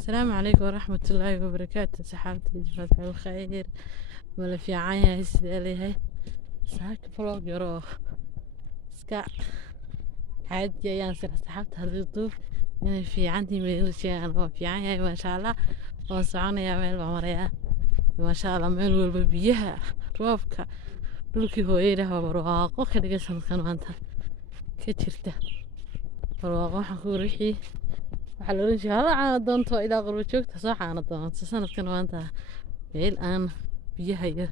السلام عليكم ورحمة الله وبركاته. سحابتي جفاف الخير ولا في عاية هسدالي هاي ساك فلوق يروح سكا عاد جايان سر سحابت هالغطوف إن في عندي ميل شيء أنا في عاية ما شاء الله وصعنا يا ميل بعمريا ما شاء الله ميل والبيها روفك دولكي هو إيره وبرواقو كده جسم كانوا أنت كتيرته برواقو حكوا ريحي waxaa la oran jiray hala caana doonto ilaa qurbo joogta soo caana doonto sanadkan maanta meel aan biyaha iyo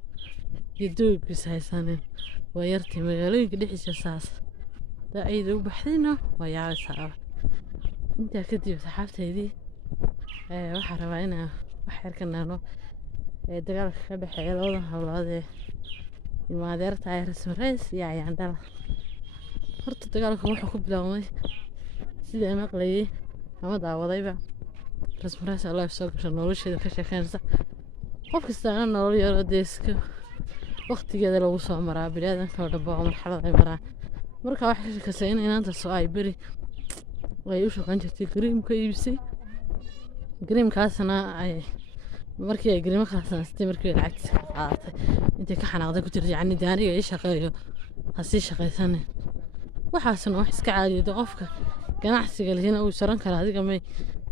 dooggiis haysanin waa yartay magaalooyinka dhexdiisa saas hadaa ayda u baxdayna waa yaabaysaa intaa kadib saxaabtaydii waxaa rabaa inaan wax yar ka naano dagaalka ka dhexeeya labada hawlood ee ilmaadeerta ay rasmi rays iyo ayaandhala horta dagaalkan wuxuu ku bilaabmay sidii aan maqlayay ama daawadayba rasmi rays live soo gasha nolosheeda ka sheekeynaysa qof kastaana nolol yaroo dee iska waqtigeeda lagu soo maraa biniaadanka oo dhanba oo marxalad ay maraan marka waxaa ka sheekaysay in inaanta soo ay beri ay u shaqayn jirtay gariim ka iibisay gariimkaasna ay markii ay gariimo kaasansatay markii ay lacagtiisa ka qaadatay intay ka xanaaqday ku jirta yacni dee aniga ii shaqeeyo ha sii shaqaysanin waxaasna wax iska caadiyada qofka ganacsiga lehina uu saran kara adiga may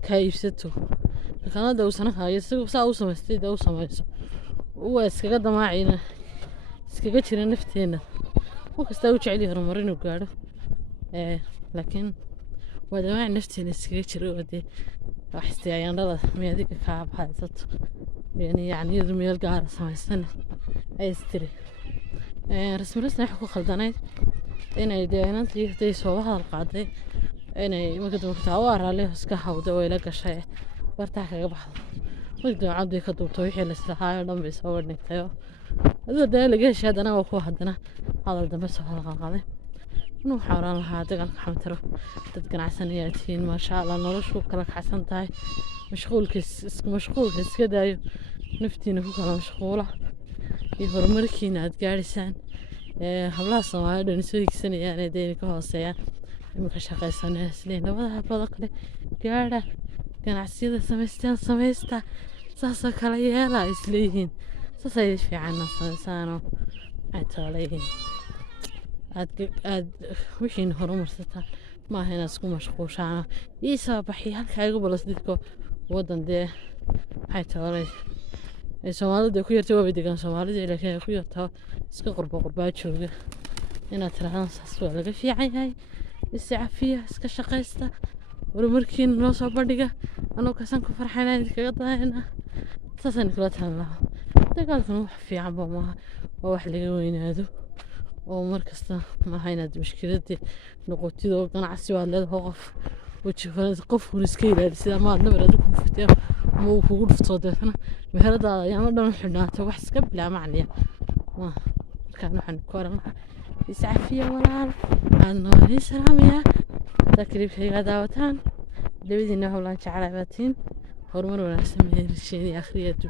ka iibsato kanada uu saran kara isagu saa u samaystay uu samayso uu iskaga damaacina iskaga jira nafteena wax kasta uu jecel yahay horumar inuu gaadho laakiin waa damaac nafteena iskaga jira oo dee wax istaayandada may adiga ka baxaysato yani iyadu meel gaar ah samaysan ay istiri rasmi rasmi wax ku khaldanayd inay dee inantii hadday soo hadal qaaday inay marka dambe taa waa raalli iska hawda oo ila gashay bartaa kaga baxdo markii dambe cabdi ka duubto wixii la islahaayo dhan bay soo wadhnigtay adoo dee laga heshay haddana waa ku haddana hadal dambe soo halqalqaday inuu waxaa oran lahaa dagaalka xamtaro dad ganacsan ayaa tihiin maasha allah noloshu kala kacsan tahay mashquulka iska daayo naftiina ku kala mashquula iyo horumarkiina aad gaadhaysaan hablaha Soomaaliyeed oo soo higsanayaan ee deyn ka hooseeyaan imika shaqaysanaya isleen labada hablood kale gaadha ganacsiyada samaysta saasoo kale yeela isleeyihiin saasay fiican samaysaano ay tooleeyihiin aad wixiin horumarsata maaha inaad isku mashquushaan ii soo baxay halkaa igu balas dadka waddan dee waxay toolay Soomaalida ku yartay waa deegaan Soomaalida laakiin ku yartaa iska qurbaa jooga inaad tiraahdo saas waa laga fiican yahay iscafiya iska shaqaysta horumarkiina noo soo bandhiga anoo kasan ku farxayna kaga daayna saasaan kula talinayaa dagaalkan wax fiican maaha waa wax laga weynaado oo markasta maaha inaad mushkiladii noqotido ganacsi waa leedahay qof iska ilaali sida ma nabar aad ku dhuftay ma uu kugu dhufto deetana meheradaada ayaan dhan xidhnaato wax iska bilaa macniya markaan waxaan ku oran lahaa iscafiya walaal aadna waan salaamayaa takribkayga daawataan labadiina howlaan jeclaa baatiin horumar wanaagsan mehersheen akhriyaadu